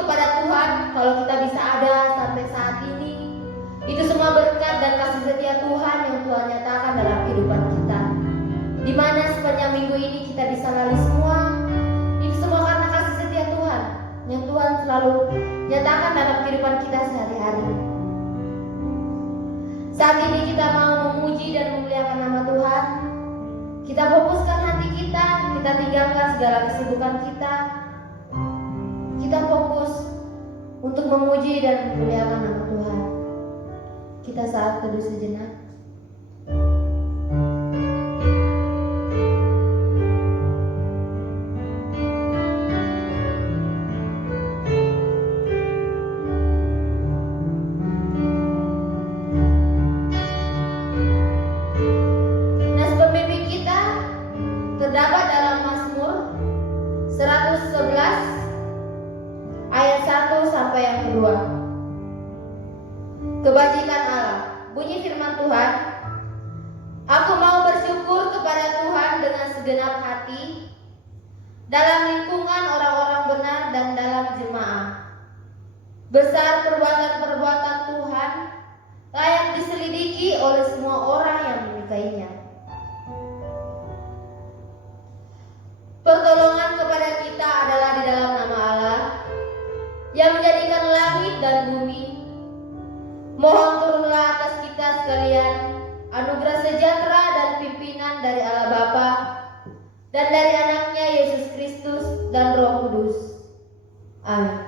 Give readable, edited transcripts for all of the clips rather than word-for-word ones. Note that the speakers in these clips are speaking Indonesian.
kepada Tuhan kalau kita bisa ada sampai saat ini. Itu semua berkat dan kasih setia Tuhan yang Tuhan nyatakan dalam kehidupan kita. Di mana sepanjang minggu ini kita bisa lalui semua. Itu semua karena kasih setia Tuhan yang Tuhan selalu nyatakan dalam kehidupan kita sehari-hari. Saat ini kita mau memuji dan memuliakan nama Tuhan. Kita fokuskan hati kita tinggalkan segala kesibukan kita. Kita fokus untuk memuji dan memuliakan nama Tuhan. Kita saat teduh sejenak. Nas pembimbing kita terdapat dalam Mazmur 111 ayat 1 sampai yang kedua. Kebajikan Allah. Bunyi firman Tuhan, aku mau bersyukur kepada Tuhan dengan segenap hati, dalam lingkungan orang-orang benar dan dalam jemaah. Besar perbuatan-perbuatan Tuhan, layak diselidiki oleh semua orang yang menyukainya. Pertolongan kepada kita adalah di dalam nama Allah, yang menjadikan langit dan bumi. Mohon turunlah atas kita sekalian anugerah sejahtera dan pimpinan dari Allah Bapa dan dari anaknya Yesus Kristus dan Roh Kudus. Amin.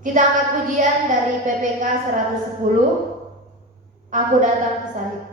Kita angkat pujian dari PPK 110, Aku Datang ke Salib.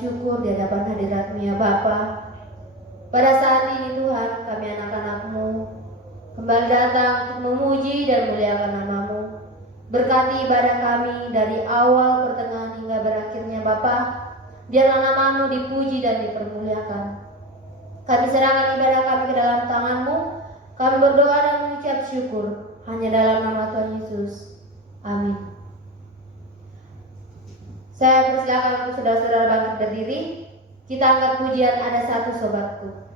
syukur di hadapan hadirat-Mu ya Bapa. Pada saat ini Tuhan, kami anak-anak-Mu kembali datang untuk memuji dan muliakan nama-Mu. Berkati ibadah kami dari awal, pertengahan hingga berakhirnya Bapa. Biarlah nama-Mu dipuji dan dipermuliakan. Kami serahkan ibadah kami ke dalam tangan-Mu. Kami berdoa dan mengucap syukur hanya dalam nama Tuhan Yesus. Amin. Saya persilakan untuk saudara-saudara bangkit berdiri. Kita angkat pujian Ada Satu Sobatku.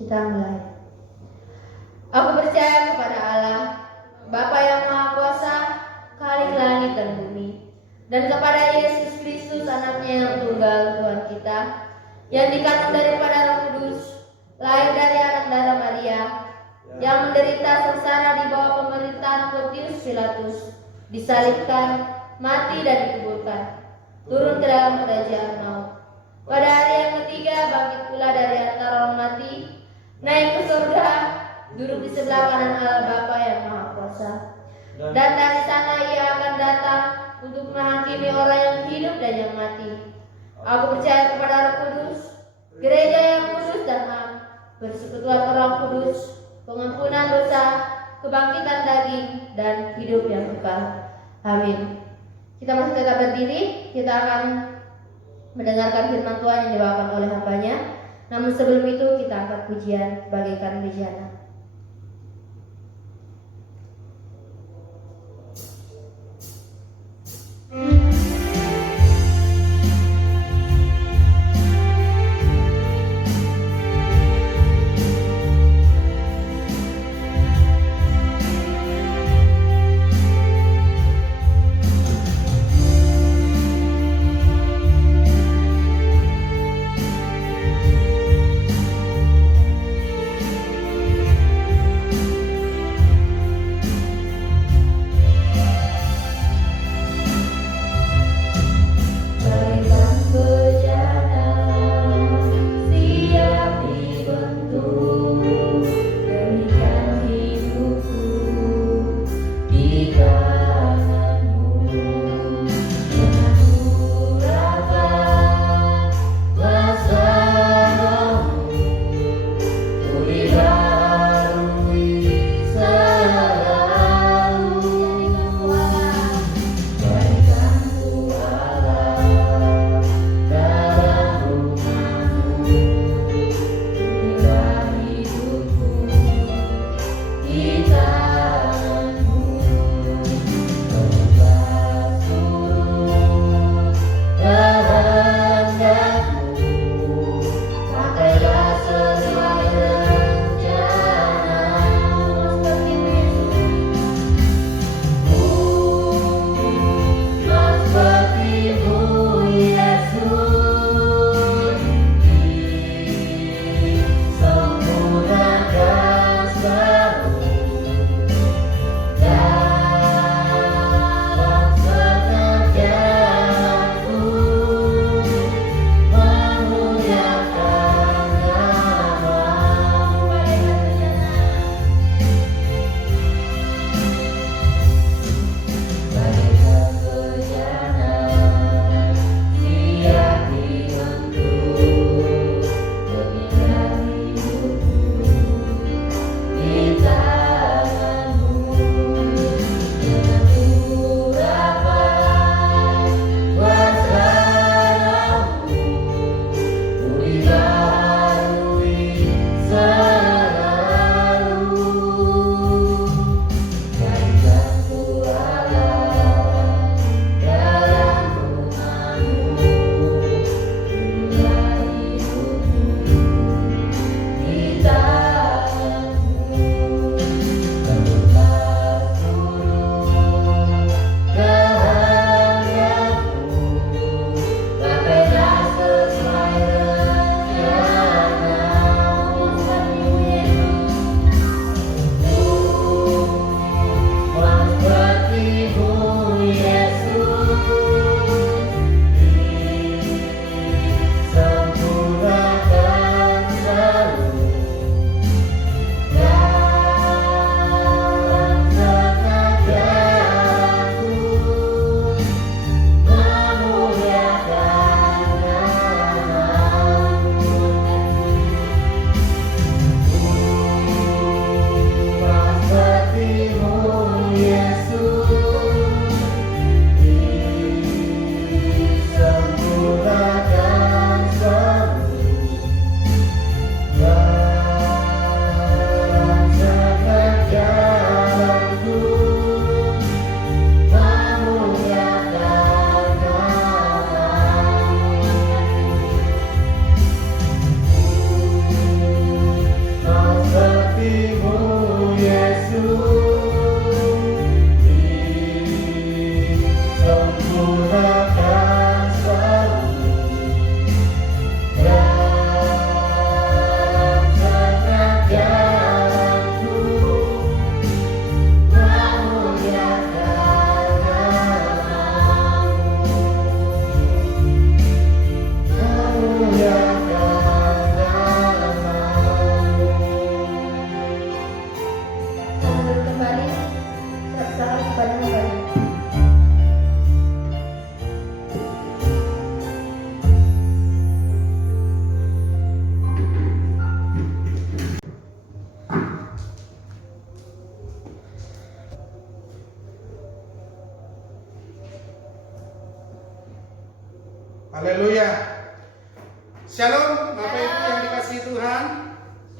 Kita mulai. Aku percaya kepada Allah, Bapa yang Maha Kuasa, Khalik langit dan bumi, dan kepada Yesus Kristus, Anaknya yang tunggal, Tuhan kita, yang dikandung daripada Roh Kudus, lahir dari anak darah Maria, yang menderita sengsara di bawah pemerintahan Pontius Pilatus, disalibkan, mati dan dikuburkan, turun ke dalam kerajaan maut. Pada hari yang ketiga bangkit pula dari antara orang mati, naik ke surga, duduk di sebelah kanan Allah Bapa yang Maha Kuasa. Dan dari sana Ia akan datang untuk menghakimi orang yang hidup dan yang mati. Aku percaya kepada Roh Kudus, gereja yang kudus dan am, persekutuan Roh Kudus, pengampunan dosa, kebangkitan daging, dan hidup yang kekal. Amin. Kita masih tetap berdiri. Kita akan mendengarkan firman Tuhan yang dibawakan oleh hamba-Nya. Namun sebelum itu kita angkat pujian bagaikan bejana. Haleluya. Shalom Bapak Ibu yang dikasihi Tuhan.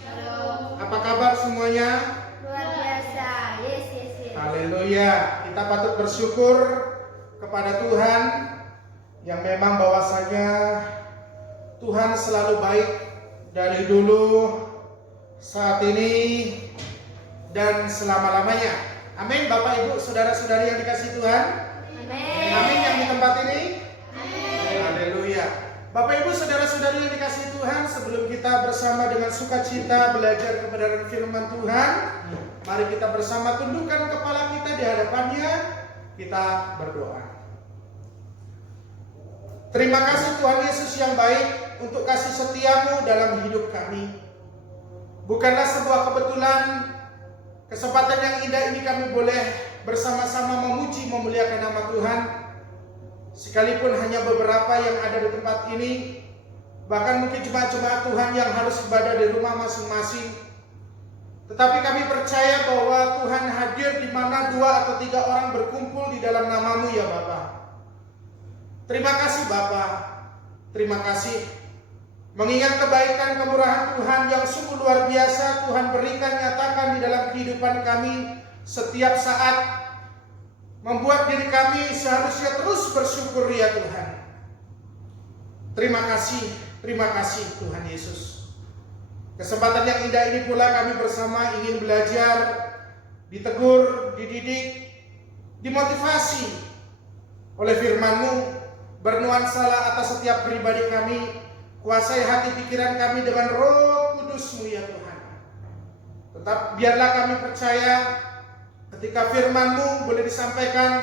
Shalom. Apa kabar semuanya? Luar biasa. Yes. Haleluya. Kita patut bersyukur kepada Tuhan yang memang bahwasanya Tuhan selalu baik dari dulu, saat ini, dan selama-lamanya. Amin. Bapak Ibu, saudara-saudari yang dikasihi Tuhan. Amin. Amin yang di tempat ini. Amin. Haleluya. Bapak Ibu, saudara-saudari yang dikasihi Tuhan, sebelum kita bersama dengan sukacita belajar kebenaran firman Tuhan, mari kita bersama tundukkan kepala kita di hadapannya, kita berdoa. Terima kasih Tuhan Yesus yang baik untuk kasih setiamu dalam hidup kami. Bukanlah sebuah kebetulan, kesempatan yang indah ini kami boleh bersama-sama memuji memuliakan nama Tuhan. Sekalipun hanya beberapa yang ada di tempat ini, bahkan mungkin jemaat-jemaat Tuhan yang harus ibadah di rumah masing-masing, tetapi kami percaya bahwa Tuhan hadir di mana 2 atau 3 orang berkumpul di dalam namamu ya Bapa. Terima kasih Bapa. Terima kasih. Mengingat kebaikan kemurahan Tuhan yang sungguh luar biasa Tuhan berikan nyatakan di dalam kehidupan kami setiap saat, membuat diri kami seharusnya terus bersyukur ya Tuhan. Terima kasih Tuhan Yesus. Kesempatan yang indah ini pula kami bersama ingin belajar, ditegur, dididik, dimotivasi oleh firman-Mu, bernuansalah atas setiap pribadi kami, kuasai hati pikiran kami dengan Roh Kudus-Mu ya Tuhan. Tetap biarlah kami percaya ketika firman-Mu boleh disampaikan,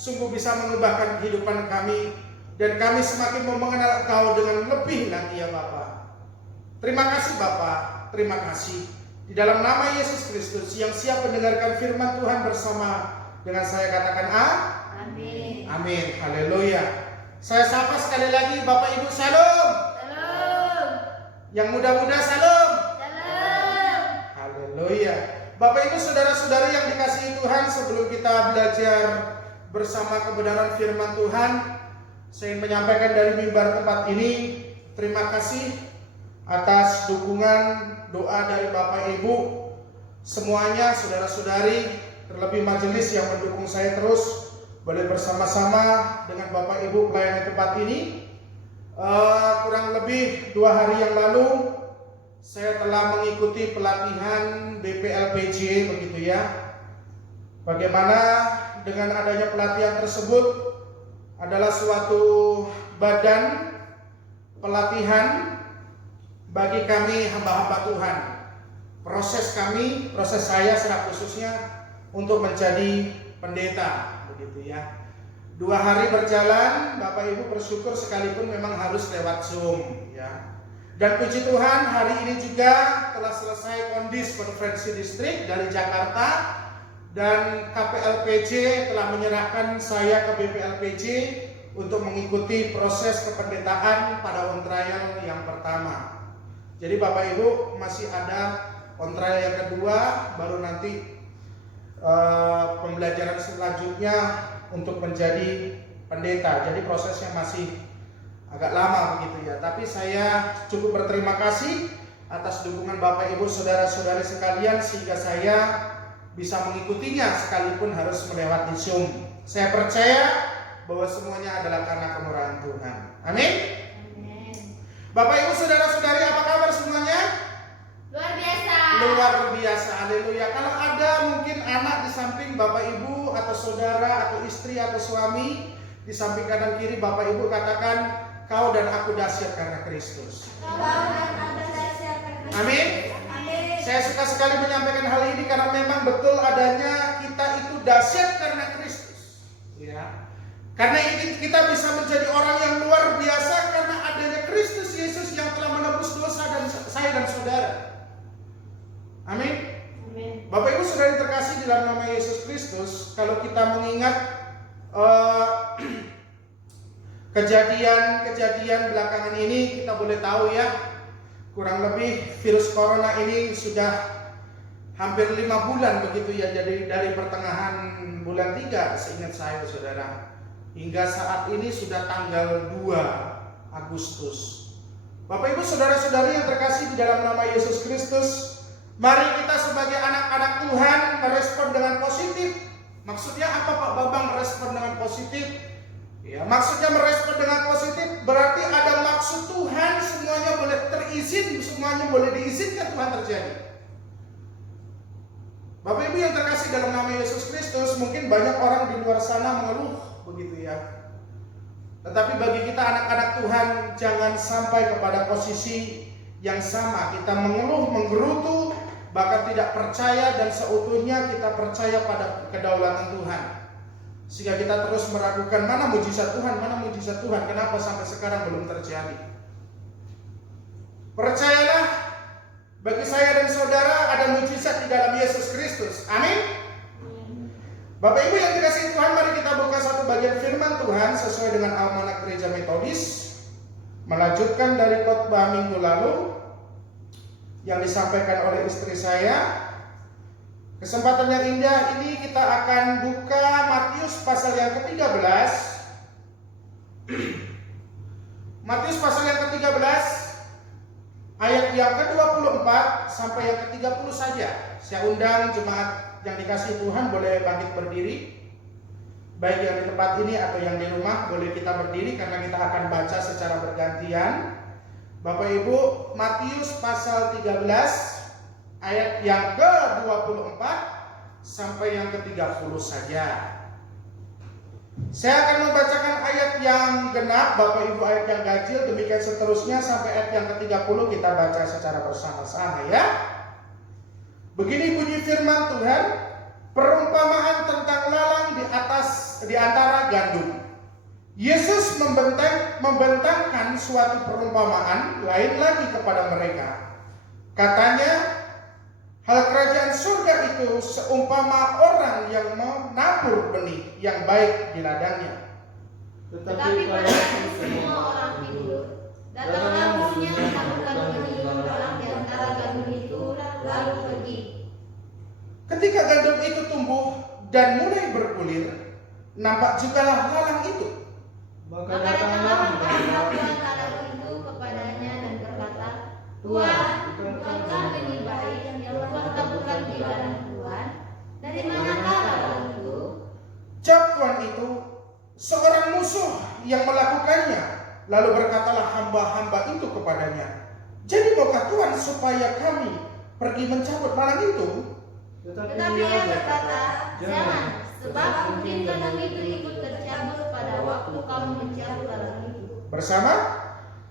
sungguh bisa mengubahkan kehidupan kami, dan kami semakin mau mengenal Engkau dengan lebih lagi ya Bapa. Terima kasih Bapa, terima kasih. Di dalam nama Yesus Kristus yang siap mendengarkan firman Tuhan bersama dengan saya katakan Amin. Amin. Haleluya. Saya sapa sekali lagi Bapak Ibu, Shalom. Shalom. Yang muda-muda, Shalom. Shalom. Haleluya. Bapak Ibu, saudara-saudari yang dikasihi Tuhan, sebelum kita belajar bersama kebenaran firman Tuhan, saya ingin menyampaikan dari mimbar tempat ini, terima kasih atas dukungan doa dari Bapak Ibu semuanya, saudara-saudari, terlebih majelis yang mendukung saya terus boleh bersama-sama dengan Bapak Ibu pelayanan tempat ini. Kurang lebih 2 hari yang lalu saya telah mengikuti pelatihan BPLPJ begitu ya. Bagaimana dengan adanya pelatihan tersebut adalah suatu badan pelatihan bagi kami hamba-hamba Tuhan. Proses saya secara khususnya untuk menjadi pendeta begitu ya. 2 hari berjalan, Bapak Ibu bersyukur sekalipun memang harus lewat Zoom ya. Dan puji Tuhan hari ini juga telah selesai kondis konferensi distrik dari Jakarta, dan KPLPJ telah menyerahkan saya ke BPLPJ untuk mengikuti proses kependetaan pada on trial yang pertama. Jadi Bapak Ibu masih ada on trial yang kedua, baru nanti pembelajaran selanjutnya untuk menjadi pendeta. Jadi prosesnya masih agak lama begitu ya. Tapi saya cukup berterima kasih atas dukungan Bapak Ibu saudara-saudari sekalian sehingga saya bisa mengikutinya sekalipun harus melewati Zoom. Saya percaya bahwa semuanya adalah karena kemurahan Tuhan. Amin. Amin. Bapak Ibu saudara-saudari, apa kabar semuanya? Luar biasa. Luar biasa, haleluya. Kalau ada mungkin anak di samping Bapak Ibu atau saudara atau istri atau suami di samping kanan kiri Bapak Ibu katakan, kau dan aku dahsyat karena Kristus. Amin. Saya suka sekali menyampaikan hal ini karena memang betul adanya kita itu dahsyat karena Kristus. Ya. Karena ini kita bisa menjadi orang yang luar biasa karena adanya Kristus Yesus yang telah menebus dosa dan saya dan saudara. Amin. Amin. Bapak Ibu saudara terkasih di dalam nama Yesus Kristus, kalau kita mengingat kejadian-kejadian belakangan ini, kita boleh tahu ya, kurang lebih virus corona ini sudah hampir 5 bulan begitu ya. Jadi dari pertengahan bulan 3 seingat saya saudara, hingga saat ini sudah tanggal 2 Agustus. Bapak Ibu saudara-saudari yang terkasih di dalam nama Yesus Kristus, mari kita sebagai anak-anak Tuhan merespon dengan positif. Maksudnya apa Pak Babang merespon dengan positif? Ya, maksudnya merespon dengan positif berarti ada maksud Tuhan, semuanya boleh terizin, semuanya boleh diizinkan Tuhan terjadi. Bapak Ibu yang terkasih dalam nama Yesus Kristus, mungkin banyak orang di luar sana mengeluh begitu ya. Tetapi bagi kita anak-anak Tuhan, jangan sampai kepada posisi yang sama. Kita mengeluh, menggerutu, bahkan tidak percaya dan seutuhnya kita percaya pada kedaulatan Tuhan. Sehingga kita terus meragukan mana mujizat Tuhan, mana mujizat Tuhan. Kenapa sampai sekarang belum terjadi? Percayalah, bagi saya dan saudara ada mujizat di dalam Yesus Kristus. Amin. Bapak Ibu yang dikasihi Tuhan, mari kita buka satu bagian firman Tuhan sesuai dengan Almanak Gereja Metodis, melanjutkan dari khotbah minggu lalu yang disampaikan oleh istri saya. Kesempatan yang indah ini kita akan buka Matius pasal yang ke-13. Matius pasal yang ke-13 ayat yang ke-24 sampai yang ke-30 saja. Saya undang jemaat yang dikasih Tuhan boleh bangkit berdiri. Baik yang di tempat ini atau yang di rumah boleh kita berdiri karena kita akan baca secara bergantian. Bapak Ibu, Matius pasal 13 ayat yang ke-24 sampai yang ke-30 saja. Saya akan membacakan ayat yang genap, Bapak Ibu ayat yang ganjil, demikian seterusnya sampai ayat yang ke-30 kita baca secara bersama-sama ya. Begini bunyi firman Tuhan, perumpamaan tentang lalang di antara gandum. Yesus membentangkan suatu perumpamaan lain lagi kepada mereka. Katanya, hal kerajaan surga itu seumpama orang yang menabur benih yang baik di ladangnya. Tetapi pada waktu semua orang tidur, datanglah burungnya menaburkan benih dalam di antara gandum itu, lalu pergi. Ketika gandum itu tumbuh dan mulai bergulir, nampak jugalah lalang itu. Maka datanglah tuan ladang itu kepadanya dan berkata, Tuan, bukankah benih baik yang Tuan taburkan di ladang Tuan? Dari manakah ladang itu? Jawab tuan itu, seorang musuh yang melakukannya. Lalu berkatalah hamba-hamba itu kepadanya, jadi maukah Tuan supaya kami pergi mencabut lalang itu? Tetapi ia berkata, jangan, sebab mungkin gandum itu ikut tercabut pada waktu kamu mencabut lalang itu. Bersama,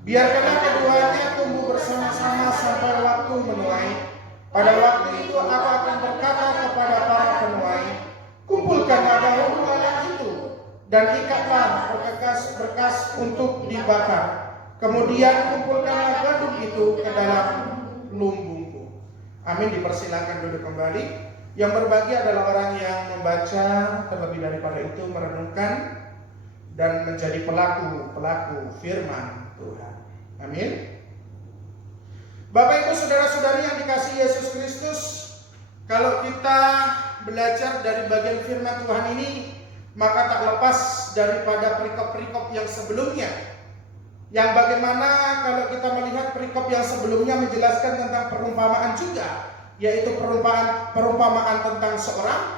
biarkanlah keduanya tumbuh bersama-sama sampai waktu menuai. Pada waktu itu aku akan berkata kepada para penuai, kumpulkanlah dahulu lalang itu dan ikatlah berkas untuk dibakar. Kemudian kumpulkanlah gandum itu ke dalam lumbungku. Amin. Dipersilakan duduk kembali. Yang berbagi adalah orang yang membaca, terlebih daripada itu merenungkan dan menjadi pelaku firman Tuhan. Amin. Bapak Ibu saudara-saudari yang dikasihi Yesus Kristus, kalau kita belajar dari bagian firman Tuhan ini, maka tak lepas daripada perikop-perikop yang sebelumnya. Yang bagaimana kalau kita melihat perikop yang sebelumnya menjelaskan tentang perumpamaan juga, yaitu perumpamaan tentang seorang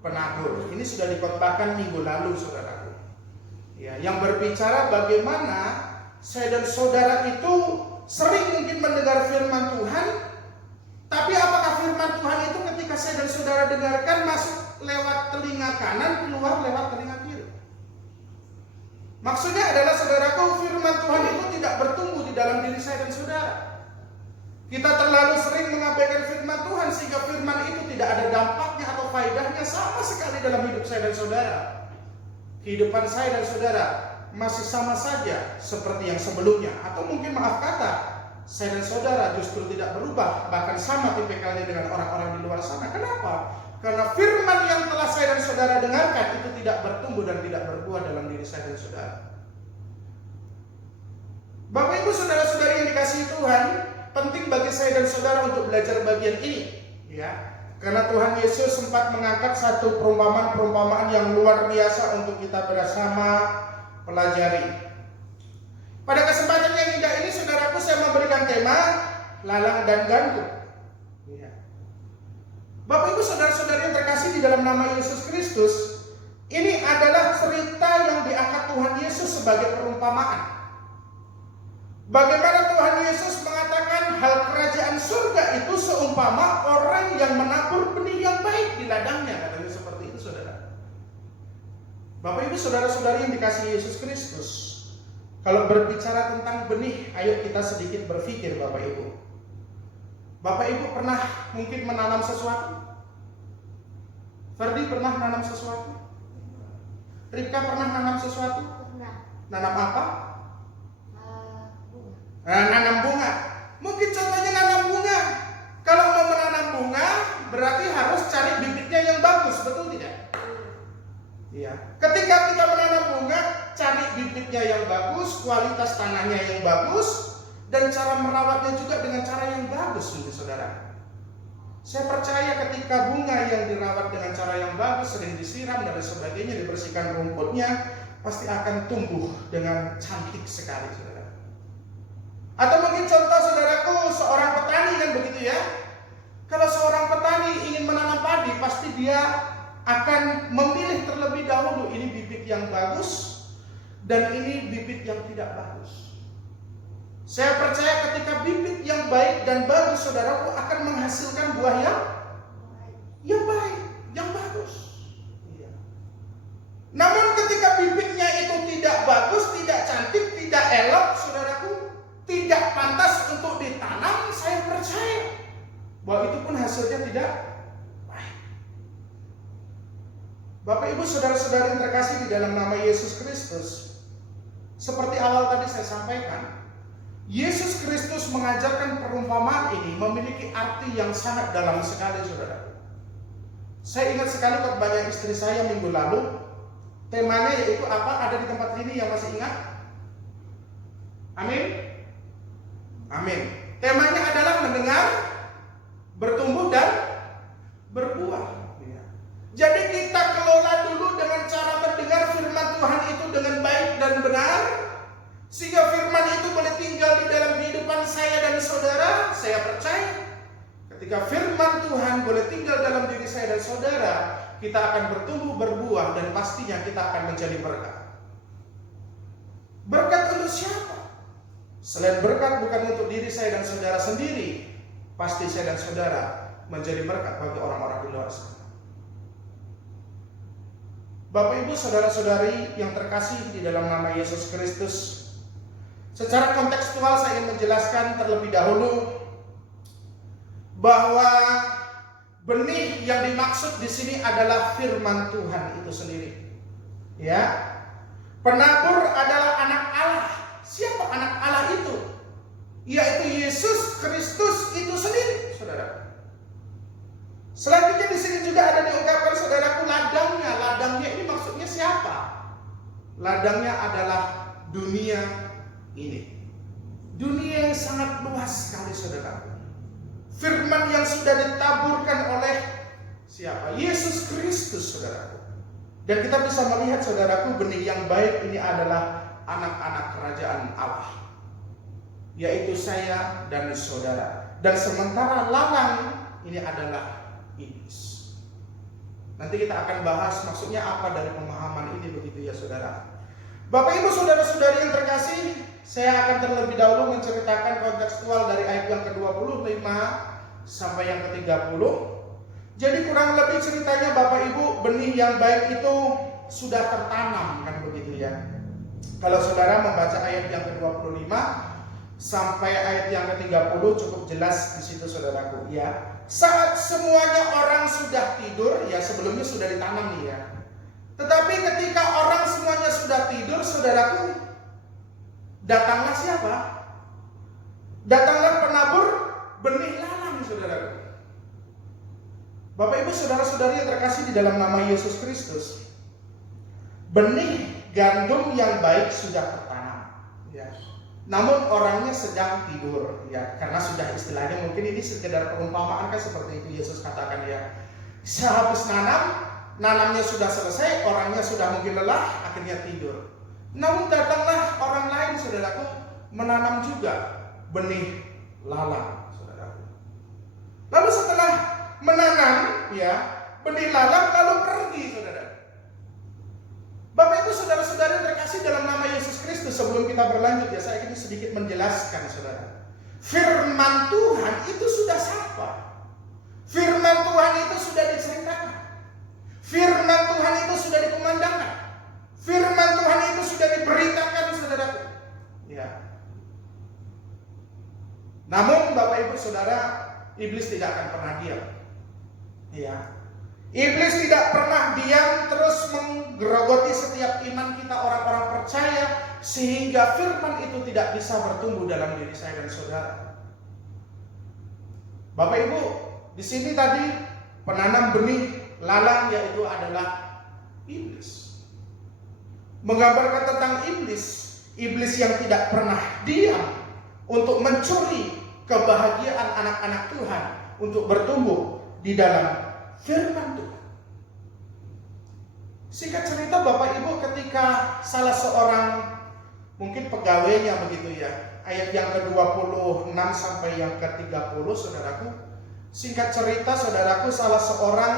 penabur. Ini sudah dikhotbahkan minggu lalu, saudaraku. Ya, yang berbicara bagaimana saya dan saudara itu sering mungkin mendengar firman Tuhan, tapi apakah firman Tuhan itu ketika saya dan saudara dengarkan masuk lewat telinga kanan, keluar lewat telinga kiri? Maksudnya adalah saudaraku, firman Tuhan itu tidak bertumbuh di dalam diri saya dan saudara. Kita terlalu sering mengabaikan firman Tuhan sehingga firman itu tidak ada dampaknya atau faedahnya sama sekali dalam hidup saya dan saudara. Kehidupan saya dan saudara masih sama saja seperti yang sebelumnya, atau mungkin maaf kata, saya dan saudara justru tidak berubah, bahkan sama tipikalnya dengan orang-orang di luar sana. Kenapa? Karena firman yang telah saya dan saudara dengarkan itu tidak bertumbuh dan tidak berbuah dalam diri saya dan saudara. Bapak Ibu saudara-saudari yang dikasihi Tuhan, penting bagi saya dan saudara untuk belajar bagian ini, ya. Karena Tuhan Yesus sempat mengangkat satu perumpamaan yang luar biasa untuk kita bersama pelajari. Pada kesempatan yang indah ini, saudaraku, saya memberikan tema lalang dan gandum. Ya. Bapak Ibu saudara-saudari yang terkasih di dalam nama Yesus Kristus, ini adalah cerita yang diangkat Tuhan Yesus sebagai perumpamaan. Bagaimana Tuhan Yesus mengatakan hal kerajaan surga itu seumpama orang yang menabur benih yang baik di ladangnya, katanya seperti itu, saudara. Bapak Ibu saudara-saudari yang dikasihi Yesus Kristus, kalau berbicara tentang benih, ayo kita sedikit berpikir, Bapak Ibu. Bapak Ibu pernah mungkin menanam sesuatu? Ferdi pernah menanam sesuatu? Rika pernah menanam sesuatu? Pernah. Nanam apa? Bunga. Nanam bunga. Mungkin contohnya nanam bunga. Kalau mau menanam bunga, berarti harus cari bibitnya yang bagus, betul tidak? Iya. Ketika kita menanam bunga, cari bibitnya yang bagus, kualitas tanahnya yang bagus, dan cara merawatnya juga dengan cara yang bagus, saudara. Saya percaya ketika bunga yang dirawat dengan cara yang bagus, sering disiram dan sebagainya, dibersihkan rumputnya, pasti akan tumbuh dengan cantik sekali, saudara. Atau mungkin contoh, saudaraku, seorang petani kan begitu ya. Kalau seorang petani ingin menanam padi, pasti dia akan memilih terlebih dahulu, ini bibit yang bagus dan ini bibit yang tidak bagus. Saya percaya ketika bibit yang baik dan bagus, saudaraku, akan menghasilkan buah yang baik, yang bagus. Iya. Namun ketika bibitnya itu tidak bagus, tidak cantik, tidak elok, saudaraku, tidak pantas untuk ditanam, saya percaya bahwa itu pun hasilnya tidak baik. Bapak Ibu saudara-saudari yang terkasih di dalam nama Yesus Kristus, seperti awal tadi saya sampaikan, Yesus Kristus mengajarkan perumpamaan ini memiliki arti yang sangat dalam sekali, saudara. Saya ingat sekali khotbahnya istri saya minggu lalu. Temanya yaitu apa? Ada di tempat ini yang masih ingat? Amin? Amin. Temanya adalah mendengar, bertumbuh dan berbuah. Jadi kita kelola dulu dengan cara mendengar firman Tuhan itu dengan baik dan benar, sehingga firman itu boleh tinggal di dalam kehidupan saya dan saudara. Saya percaya ketika firman Tuhan boleh tinggal dalam diri saya dan saudara, kita akan bertumbuh, berbuah, dan pastinya kita akan menjadi berkat. Berkat untuk siapa? Selain berkat bukan untuk diri saya dan saudara sendiri, pasti saya dan saudara menjadi berkat bagi orang-orang di luar sana. Bapak Ibu saudara-saudari yang terkasih di dalam nama Yesus Kristus, secara kontekstual saya ingin menjelaskan terlebih dahulu bahwa benih yang dimaksud di sini adalah firman Tuhan itu sendiri. Ya. Penabur adalah anak Allah. Siapa anak Allah itu? Yaitu Yesus Kristus itu sendiri, saudara. Selanjutnya di sini juga ada diungkapkan, saudaraku, ladangnya. Ladangnya ini maksudnya siapa? Ladangnya adalah dunia ini. Dunia yang sangat luas sekali, saudara. Firman yang sudah ditaburkan oleh siapa? Yesus Kristus, saudaraku. Dan kita bisa melihat, saudaraku, benih yang baik ini adalah anak-anak kerajaan Allah, yaitu saya dan saudara. Dan sementara lalang ini adalah iblis. Nanti kita akan bahas maksudnya apa dari pemahaman ini, begitu ya, saudara. Bapak Ibu saudara-saudari yang terkasih, saya akan terlebih dahulu menceritakan kontekstual dari ayat yang ke-25 sampai yang ke-30. Jadi kurang lebih ceritanya, Bapak Ibu, benih yang baik itu sudah tertanam, kan begitu ya. Kalau saudara membaca ayat yang ke-25 sampai ayat yang ke-30 cukup jelas di situ, saudaraku, ya. Saat semuanya orang sudah tidur, ya, sebelumnya sudah ditanam nih ya. Tetapi ketika orang semuanya sudah tidur, saudaraku, datanglah siapa? Datanglah penabur benih lalang, saudaraku. Bapak Ibu saudara-saudari yang terkasih di dalam nama Yesus Kristus, benih gandum yang baik sudah tertanam, ya. Namun orangnya sedang tidur, ya, karena sudah istilahnya mungkin ini sekedar perumpamaan kan, seperti itu Yesus katakan ya. Sehabis nanamnya sudah selesai, orangnya sudah mungkin lelah, akhirnya tidur. Namun datanglah orang lain, saudaraku, menanam juga benih lalang, saudaraku. Lalu setelah menanam benih lalang, lalu pergi, saudara. Bapak Ibu saudara-saudara terkasih dalam nama Yesus Kristus, sebelum kita berlanjut saya ingin sedikit menjelaskan, saudara. Firman Tuhan itu sudah sampai. Firman Tuhan itu sudah diceritakan. Firman Tuhan itu sudah dikumandangkan. Firman Tuhan itu sudah diberitakan, saudaraku. Namun Bapak Ibu Saudara, iblis tidak akan pernah diam. Iblis tidak pernah diam, terus menggerogoti setiap iman kita orang-orang percaya, sehingga firman itu tidak bisa bertumbuh dalam diri saya dan saudara. Bapak Ibu, di sini tadi penanam benih lalang yaitu adalah iblis. Menggambarkan tentang iblis yang tidak pernah diam untuk mencuri kebahagiaan anak-anak Tuhan untuk bertumbuh di dalam firman Tuhan. Singkat cerita Bapak Ibu, ketika salah seorang mungkin pegawainya begitu ayat yang ke-26 sampai yang ke-30, saudaraku. Singkat cerita saudaraku, salah seorang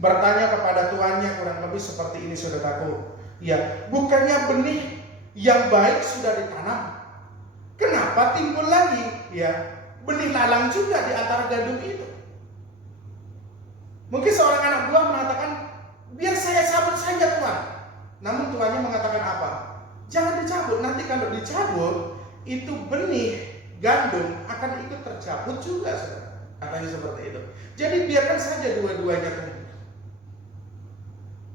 bertanya kepada tuannya kurang lebih seperti ini, saudaraku. Bukannya benih yang baik sudah ditanam, kenapa timbul lagi benih lalang juga di antara gandum itu? Mungkin seorang anak buah mengatakan, biar saya cabut saja Tuhan. Namun tuannya mengatakan apa? Jangan dicabut, nanti kalau dicabut itu benih gandum akan ikut tercabut juga, saudara. Katanya seperti itu. Jadi biarkan saja dua-duanya tumbuh.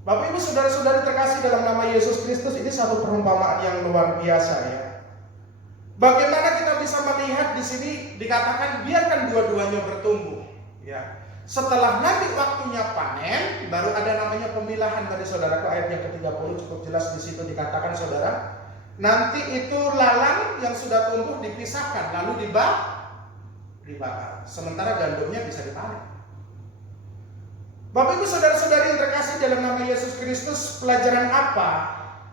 Bapak Ibu saudara-saudari terkasih dalam nama Yesus Kristus, ini satu perumpamaan yang luar biasa Bagaimana kita bisa melihat di sini dikatakan biarkan dua-duanya bertumbuh. Setelah nanti waktunya panen, baru ada namanya pemilahan. Tadi saudaraku ayat yang ke-30 cukup jelas di situ dikatakan, saudara. Nanti itu lalang yang sudah tumbuh dipisahkan lalu dibakar. Sementara gandumnya bisa dipanen. Bapak Ibu saudara-saudari yang terkasih dalam nama Yesus Kristus, pelajaran apa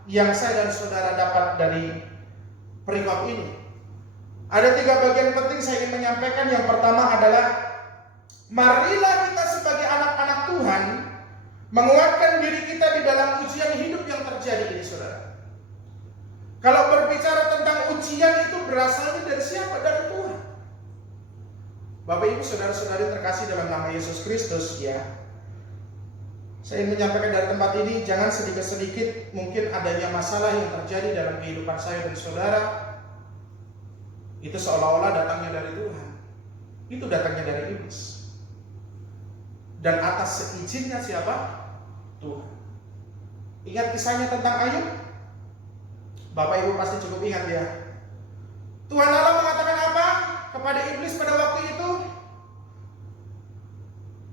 yang saya dan saudara dapat dari perikop ini? Ada 3 bagian penting saya ingin menyampaikan. Yang pertama adalah marilah kita sebagai anak-anak Tuhan menguatkan diri kita di dalam ujian hidup yang terjadi ini, saudara. Kalau berbicara tentang ujian itu berasalnya dari siapa? Dari Tuhan. Bapak Ibu saudara-saudari terkasih dalam nama Yesus Kristus, saya ingin menyampaikan dari tempat ini, jangan sedikit-sedikit mungkin adanya masalah yang terjadi dalam kehidupan saya dan saudara, itu seolah-olah datangnya dari Tuhan. Itu datangnya dari iblis. Dan atas seizinnya siapa? Tuhan. Ingat kisahnya tentang Ayub? Bapak Ibu pasti cukup ingat Tuhan Allah mengatakan apa kepada iblis pada waktu itu?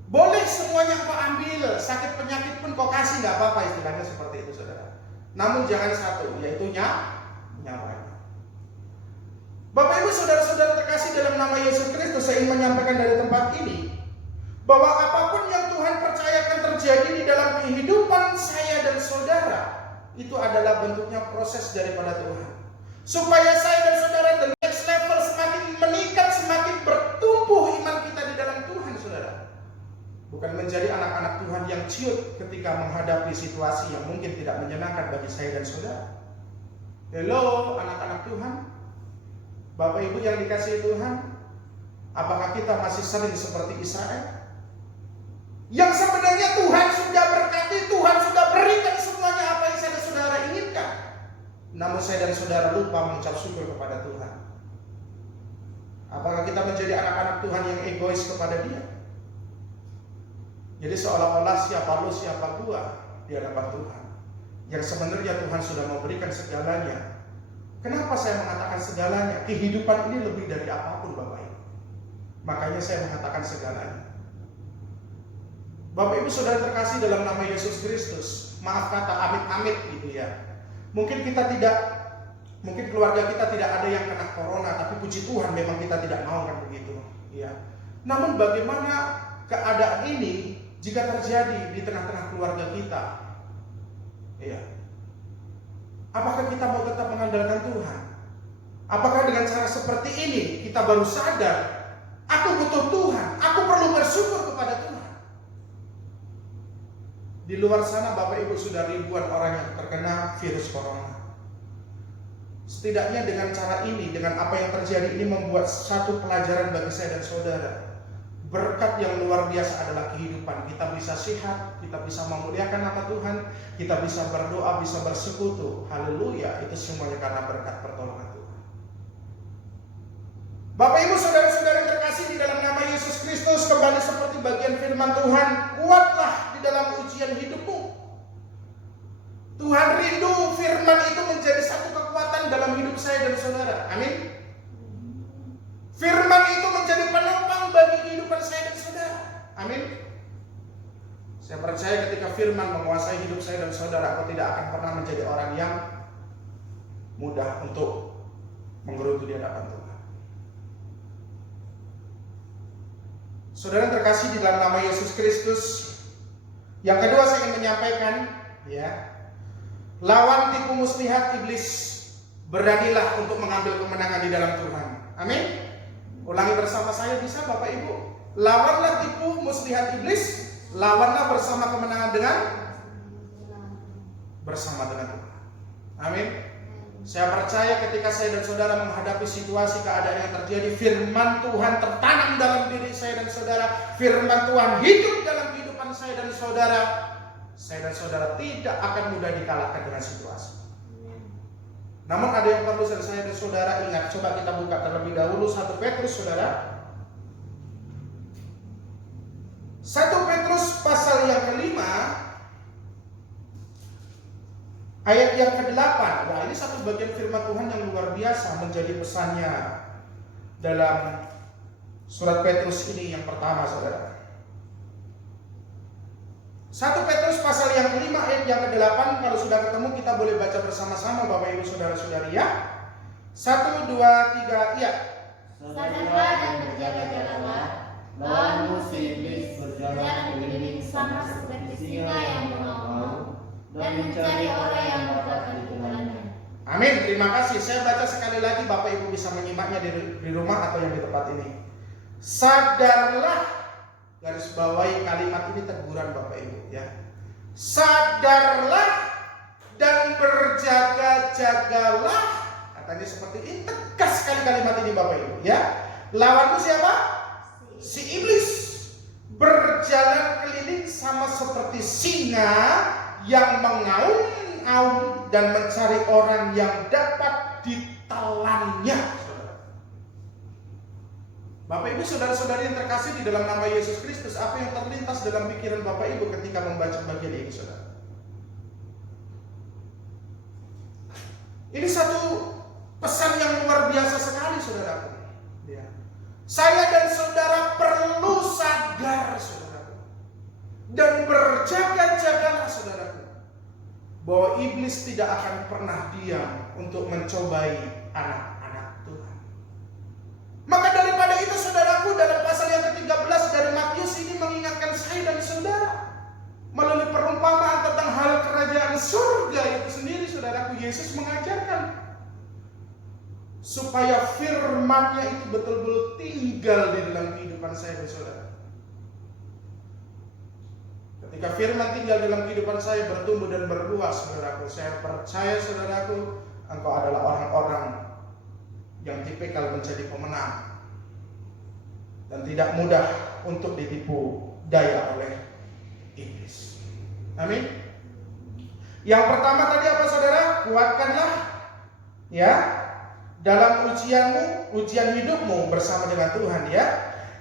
Boleh semuanya kau ambil, sakit penyakit pun kau kasih, gak apa-apa, istilahnya seperti itu, saudara. Namun jangan satu, yaitu nyawanya. Bapak Ibu saudara-saudara terkasih dalam nama Yesus Kristus, saya ingin menyampaikan dari tempat ini bahwa apapun yang Tuhan percayakan terjadi di dalam kehidupan saya dan saudara, itu adalah bentuknya proses daripada Tuhan. Supaya saya dan saudara the next level semakin meningkat, semakin bertumbuh iman kita di dalam Tuhan, saudara. Bukan menjadi anak-anak Tuhan yang ciut ketika menghadapi situasi yang mungkin tidak menyenangkan bagi saya dan saudara. Hello anak-anak Tuhan, Bapak Ibu yang dikasihi Tuhan, apakah kita masih sering seperti Israel? Yang sebenarnya Tuhan sudah berkati, Tuhan sudah berikan semuanya apa yang saya dan saudara inginkan. Namun saya dan saudara lupa mengucap syukur kepada Tuhan. Apakah kita menjadi anak-anak Tuhan yang egois kepada Dia? Jadi seolah-olah siapa lu siapa gua di hadapan Tuhan. Yang sebenarnya Tuhan sudah memberikan segalanya. Kenapa saya mengatakan segalanya? Kehidupan ini lebih dari apapun Bapak Ibu. Makanya saya mengatakan segalanya. Bapak Ibu saudara terkasih dalam nama Yesus Kristus, maaf kata amit-amit gitu Mungkin keluarga kita tidak ada yang kena corona, tapi puji Tuhan memang kita tidak mau kan begitu Namun bagaimana keadaan ini jika terjadi di tengah-tengah keluarga kita? Apakah kita mau tetap mengandalkan Tuhan? Apakah dengan cara seperti ini kita baru sadar, aku butuh Tuhan, aku perlu bersyukur kepada Tuhan? Di luar sana Bapak Ibu sudah ribuan orang yang terkena virus corona. Setidaknya dengan cara ini, dengan apa yang terjadi ini membuat satu pelajaran bagi saya dan saudara. Berkat yang luar biasa adalah kehidupan. Kita bisa sehat, kita bisa memuliakan nama Tuhan, kita bisa berdoa, bisa bersekutu. Haleluya, itu semuanya karena berkat pertolongan Tuhan. Bapak Ibu saudara-saudara yang terkasih di dalam nama Yesus Kristus, kembali seperti bagian firman Tuhan, kuatlah di dalam ujian hidupmu. Tuhan rindu firman itu menjadi satu kekuatan dalam hidup saya dan saudara. Amin. Firman itu menjadi penopang bagi kehidupan saya dan saudara. Amin. Saya percaya ketika firman menguasai hidup saya dan saudara, aku tidak akan pernah menjadi orang yang mudah untuk menggerutu di hadapan Tuhan. Saudara terkasih di dalam nama Yesus Kristus, yang kedua saya ingin menyampaikan, lawan tipu muslihat iblis, beranilah untuk mengambil kemenangan di dalam Tuhan. Amin. Ulangi bersama saya bisa Bapak Ibu. Lawanlah tipu muslihat iblis, lawanlah bersama kemenangan bersama dengan Tuhan. Amin. Saya percaya ketika saya dan saudara menghadapi situasi keadaan yang terjadi, firman Tuhan tertanam dalam diri saya dan saudara, firman Tuhan hidup dalam kehidupan saya dan saudara tidak akan mudah dikalahkan dengan situasi. Namun ada yang perlu saya dan saudara ingat. Coba kita buka terlebih dahulu 1 Petrus saudara. 1 Petrus pasal yang kelima, ayat yang ke-8. Nah, ini satu bagian firman Tuhan yang luar biasa menjadi pesannya dalam surat Petrus ini yang pertama saudara. 1 Petrus pasal yang kelima ayat yang ke-8. Kalau sudah ketemu kita boleh baca bersama-sama Bapak Ibu saudara-saudari ya. 1, 2, 3 iya. Sadarlah dan berjaga-jagalah, lawanmu si iblis berjalan keliling sama seperti singa yang mengaum dan mencari orang yang dapat dibunuhnya. Amin, terima kasih. Saya baca sekali lagi, Bapak Ibu bisa menyimaknya di rumah atau yang di tempat ini. Sadarlah, garis bawahi kalimat ini teguran Bapak Ibu ya. Sadarlah dan berjaga-jagalah. Katanya seperti ini, tegas sekali kalimat ini Bapak Ibu ya. Lawanmu siapa? Si iblis. Berjalan keliling sama seperti singa yang mengaum-aum dan mencari orang yang dapat ditelannya. Bapak Ibu saudara-saudari yang terkasih di dalam nama Yesus Kristus, apa yang terlintas dalam pikiran Bapak Ibu ketika membaca bagian ini saudara? Ini satu pesan yang luar biasa sekali saudaraku ya. Saya dan saudara perlu sadar saudaraku, dan berjaga-jagalah saudaraku, bahwa iblis tidak akan pernah diam untuk mencobai anak-anak Tuhan. Maka daripada itu saudaraku, dalam pasal yang ke-13 dari Matius ini mengingatkan saya dan saudara melalui perumpamaan tentang hal kerajaan surga itu sendiri saudaraku. Yesus mengajarkan supaya firman-Nya itu betul-betul tinggal di dalam kehidupan saya dan saudara. Ketika firman tinggal dalam kehidupan saya, bertumbuh dan berbuah saudaraku, saya percaya saudaraku, engkau adalah orang-orang yang tipikal menjadi pemenang dan tidak mudah untuk ditipu daya oleh iblis. Amin. Yang pertama tadi apa saudara? Kuatkanlah ya dalam ujianmu, ujian hidupmu bersama dengan Tuhan ya.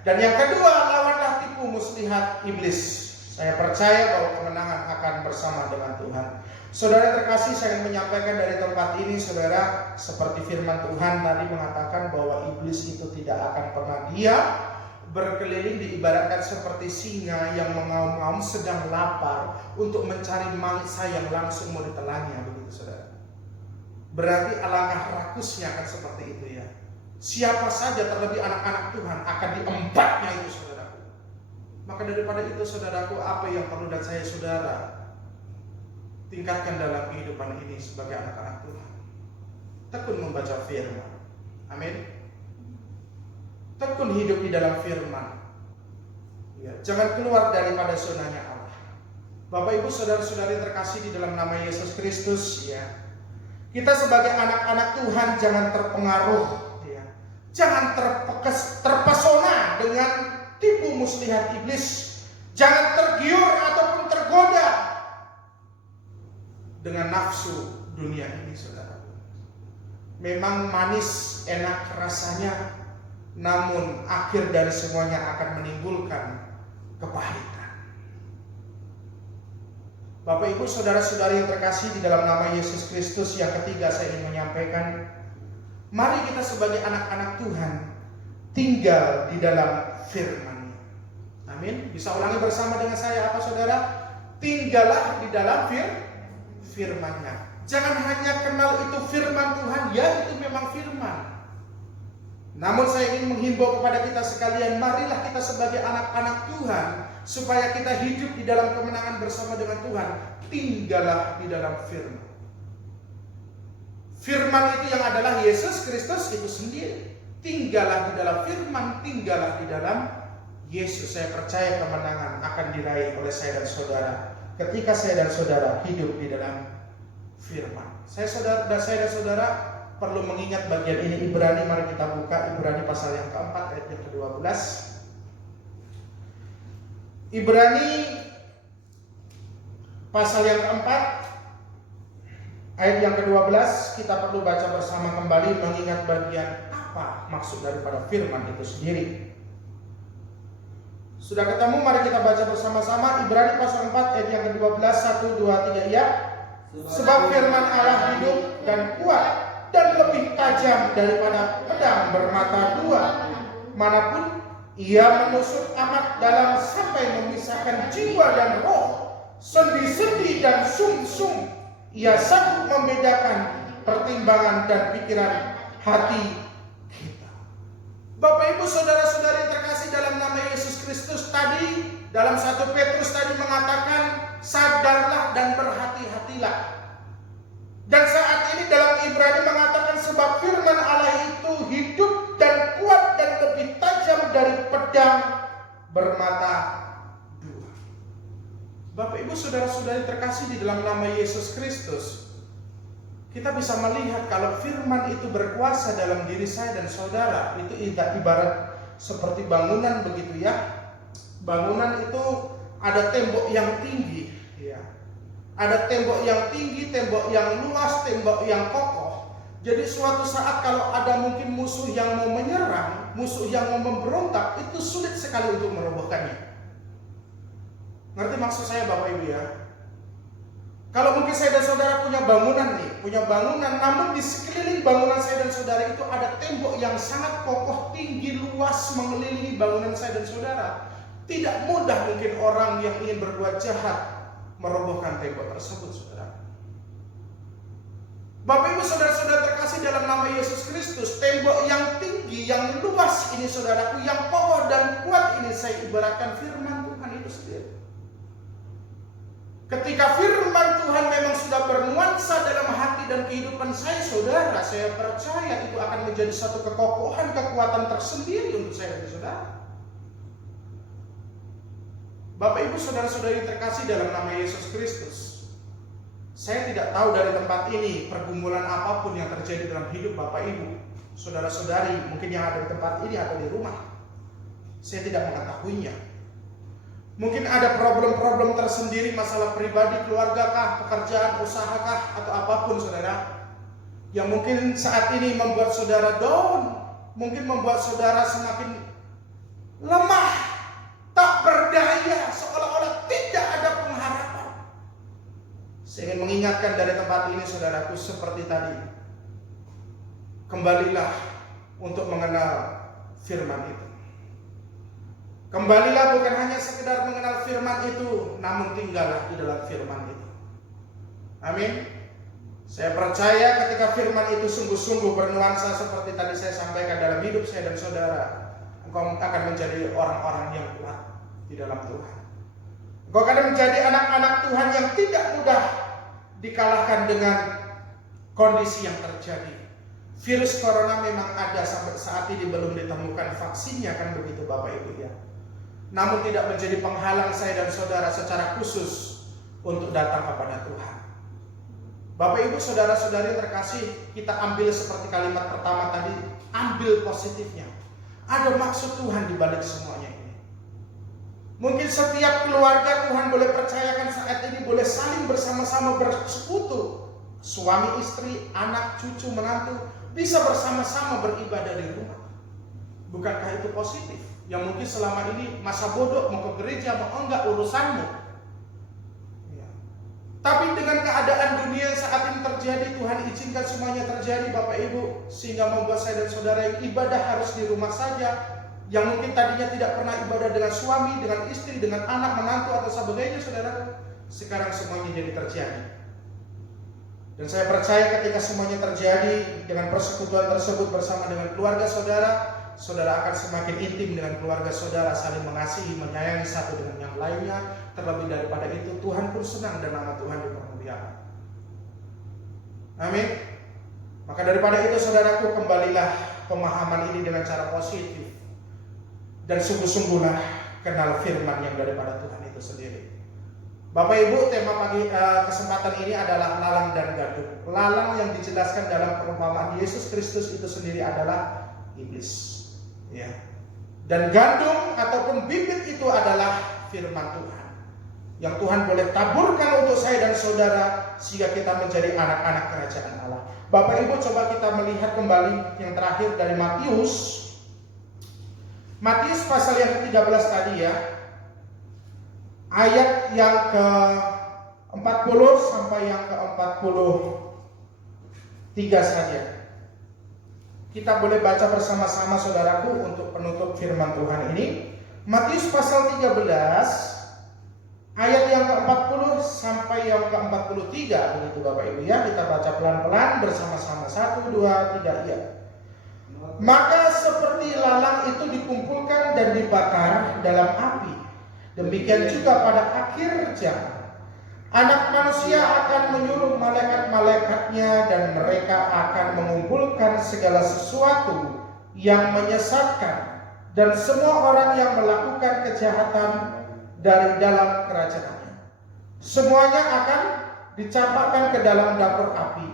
Dan yang kedua, lawanlah tipu muslihat iblis. Saya percaya bahwa kemenangan akan bersama dengan Tuhan. Saudara terkasih, saya ingin menyampaikan dari tempat ini saudara, seperti firman Tuhan tadi mengatakan bahwa iblis itu tidak akan pernah diam, berkeliling diibaratkan seperti singa yang mengaum-ngaum sedang lapar untuk mencari mangsa yang langsung mau ditelannya, begitu saudara. Berarti alangkah rakusnya akan seperti itu ya. Siapa saja terlebih anak-anak Tuhan akan diempatnya itu saudaraku. Maka daripada itu saudaraku, apa yang perlu dan saya saudara tingkatkan dalam kehidupan ini sebagai anak-anak Tuhan. Tekun membaca firman. Amin. Tekun hidup di dalam firman. Ya, jangan keluar daripada zonanya Allah. Bapak Ibu saudara-saudari terkasih di dalam nama Yesus Kristus, ya. Kita sebagai anak-anak Tuhan jangan terpengaruh, ya. Jangan terpesona dengan tipu muslihat iblis. Jangan tergiur ataupun tergoda dengan nafsu dunia ini, saudara. Memang manis, enak rasanya, namun akhir dari semuanya akan menimbulkan kepahitan. Bapak Ibu saudara-saudari yang terkasih di dalam nama Yesus Kristus, yang ketiga saya ingin menyampaikan, mari kita sebagai anak-anak Tuhan tinggal di dalam firman. Amin. Bisa ulangi bersama dengan saya apa saudara? Tinggallah di dalam firman-Nya. Jangan hanya kenal itu firman Tuhan, ya itu memang firman. Namun saya ingin menghimbau kepada kita sekalian, marilah kita sebagai anak-anak Tuhan, supaya kita hidup di dalam kemenangan bersama dengan Tuhan, tinggallah di dalam firman. Firman itu yang adalah Yesus Kristus itu sendiri. Tinggallah di dalam firman, tinggallah di dalam Yesus. Saya percaya kemenangan akan diraih oleh saya dan saudara ketika saya dan saudara hidup di dalam firman. Saya dan saudara perlu mengingat bagian ini. Ibrani, mari kita buka Ibrani pasal yang keempat ayat yang ke-12. Ibrani pasal yang keempat ayat yang ke-12, kita perlu baca bersama kembali, mengingat bagian apa maksud daripada firman itu sendiri. Sudah ketemu? Mari kita baca bersama-sama Ibrani pasal 4 ayat yang ke-12. 1, 2, 3, ya. Sebab firman Allah hidup dan kuat dan lebih tajam daripada pedang bermata dua, manapun ia menusuk amat dalam sampai memisahkan jiwa dan roh, sendi-sendi dan sum-sum. Ia sanggup membedakan pertimbangan dan pikiran hati kita. Bapak Ibu saudara-saudari terkasih dalam nama Yesus Kristus, tadi dalam 1 Petrus tadi mengatakan sadarlah dan berhati-hatilah. Dan saat ini dalam Ibrani mengatakan sebab firman Allah itu hidup dan kuat dan lebih tajam dari pedang bermata dua. Bapak Ibu saudara-saudari terkasih di dalam nama Yesus Kristus, kita bisa melihat kalau firman itu berkuasa dalam diri saya dan saudara. Itu ibarat seperti bangunan begitu ya. Bangunan itu ada tembok yang tinggi, ya. Ada tembok yang tinggi, tembok yang luas, tembok yang kokoh. Jadi suatu saat kalau ada mungkin musuh yang mau menyerang, musuh yang mau memberontak, itu sulit sekali untuk merobohkannya. Ngerti maksud saya Bapak Ibu ya? Kalau mungkin saya dan saudara punya bangunan, namun di sekeliling bangunan saya dan saudara itu ada tembok yang sangat kokoh, tinggi, luas mengelilingi bangunan saya dan saudara. Tidak mudah mungkin orang yang ingin berbuat jahat merobohkan tembok tersebut, saudara. Bapak Ibu saudara-saudara terkasih dalam nama Yesus Kristus, tembok yang tinggi, yang luas ini saudaraku, yang kokoh dan kuat ini saya ibaratkan firman Tuhan itu sendiri. Ketika firman Tuhan memang sudah bernuansa dalam hati dan kehidupan saya, saudara, saya percaya itu akan menjadi satu kekokohan, kekuatan tersendiri untuk saya dan saudara. Bapak Ibu saudara-saudari terkasih dalam nama Yesus Kristus, saya tidak tahu dari tempat ini pergumulan apapun yang terjadi dalam hidup Bapak Ibu saudara-saudari, mungkin yang ada di tempat ini atau di rumah. Saya tidak mengetahuinya. Mungkin ada problem-problem tersendiri, masalah pribadi, keluarga kah, pekerjaan, usaha kah, atau apapun saudara, yang mungkin saat ini membuat saudara down, mungkin membuat saudara semakin lemah, tak berdaya, seolah-olah tidak ada pengharapan. Saya ingin mengingatkan dari tempat ini saudaraku seperti tadi, kembalilah untuk mengenal firman itu. Kembalilah bukan hanya sekedar mengenal firman itu, namun tinggallah di dalam firman itu. Amin. Saya percaya ketika firman itu sungguh-sungguh bernuansa seperti tadi saya sampaikan dalam hidup saya dan saudara, engkau akan menjadi orang-orang yang kuat di dalam Tuhan. Engkau akan menjadi anak-anak Tuhan yang tidak mudah dikalahkan dengan kondisi yang terjadi. Virus corona memang ada sampai saat ini, belum ditemukan vaksinnya, kan begitu Bapak Ibu ya. Namun tidak menjadi penghalang saya dan saudara secara khusus untuk datang kepada Tuhan. Bapak Ibu saudara-saudari terkasih, kita ambil seperti kalimat pertama tadi, ambil positifnya. Ada maksud Tuhan di balik semuanya ini. Mungkin setiap keluarga Tuhan boleh percayakan saat ini boleh saling bersama-sama bersekutu. Suami, istri, anak, cucu, menantu bisa bersama-sama beribadah di rumah. Bukankah itu positif? Yang mungkin selama ini masa bodoh, mau ke gereja, mau enggak, urusanmu. Ya. Tapi dengan keadaan dunia yang saat ini terjadi, Tuhan izinkan semuanya terjadi Bapak Ibu, sehingga membuat saya dan saudara yang ibadah harus di rumah saja, yang mungkin tadinya tidak pernah ibadah dengan suami, dengan istri, dengan anak, menantu atau sebagainya, saudara, sekarang semuanya jadi terjadi. Dan saya percaya ketika semuanya terjadi dengan persekutuan tersebut bersama dengan keluarga saudara, saudara akan semakin intim dengan keluarga saudara, saling mengasihi, menyayangi satu dengan yang lainnya. Terlebih daripada itu, Tuhan pun senang dan nama Tuhan dipermuliakan. Amin. Maka daripada itu, saudaraku, kembalilah pemahaman ini dengan cara positif. Dan sungguh-sungguhlah kenal firman yang daripada Tuhan itu sendiri. Bapak Ibu, tema pagi kesempatan ini adalah lalang dan gandum. Lalang yang dijelaskan dalam perumpamaan Yesus Kristus itu sendiri adalah iblis. Ya. Dan gandum ataupun bibit itu adalah firman Tuhan, yang Tuhan boleh taburkan untuk saya dan saudara sehingga kita menjadi anak-anak kerajaan Allah. Bapak Ibu, coba kita melihat kembali yang terakhir dari Matius pasal yang ke-13 tadi ya, ayat yang ke-40 sampai yang ke-43 saja. Kita boleh baca bersama-sama saudaraku untuk penutup firman Tuhan ini. Matius pasal 13 ayat yang ke-40 sampai yang ke-43, begitu Bapak Ibu ya. Kita baca pelan-pelan bersama-sama. 1, 2, 3 ya. Maka seperti lalang itu dikumpulkan dan dibakar dalam api, demikian juga pada akhir zaman Anak Manusia akan menyuruh malaikat-malaikatnya, dan mereka akan mengumpulkan segala sesuatu yang menyesatkan dan semua orang yang melakukan kejahatan dari dalam kerajaannya. Semuanya akan dicampakkan ke dalam dapur api.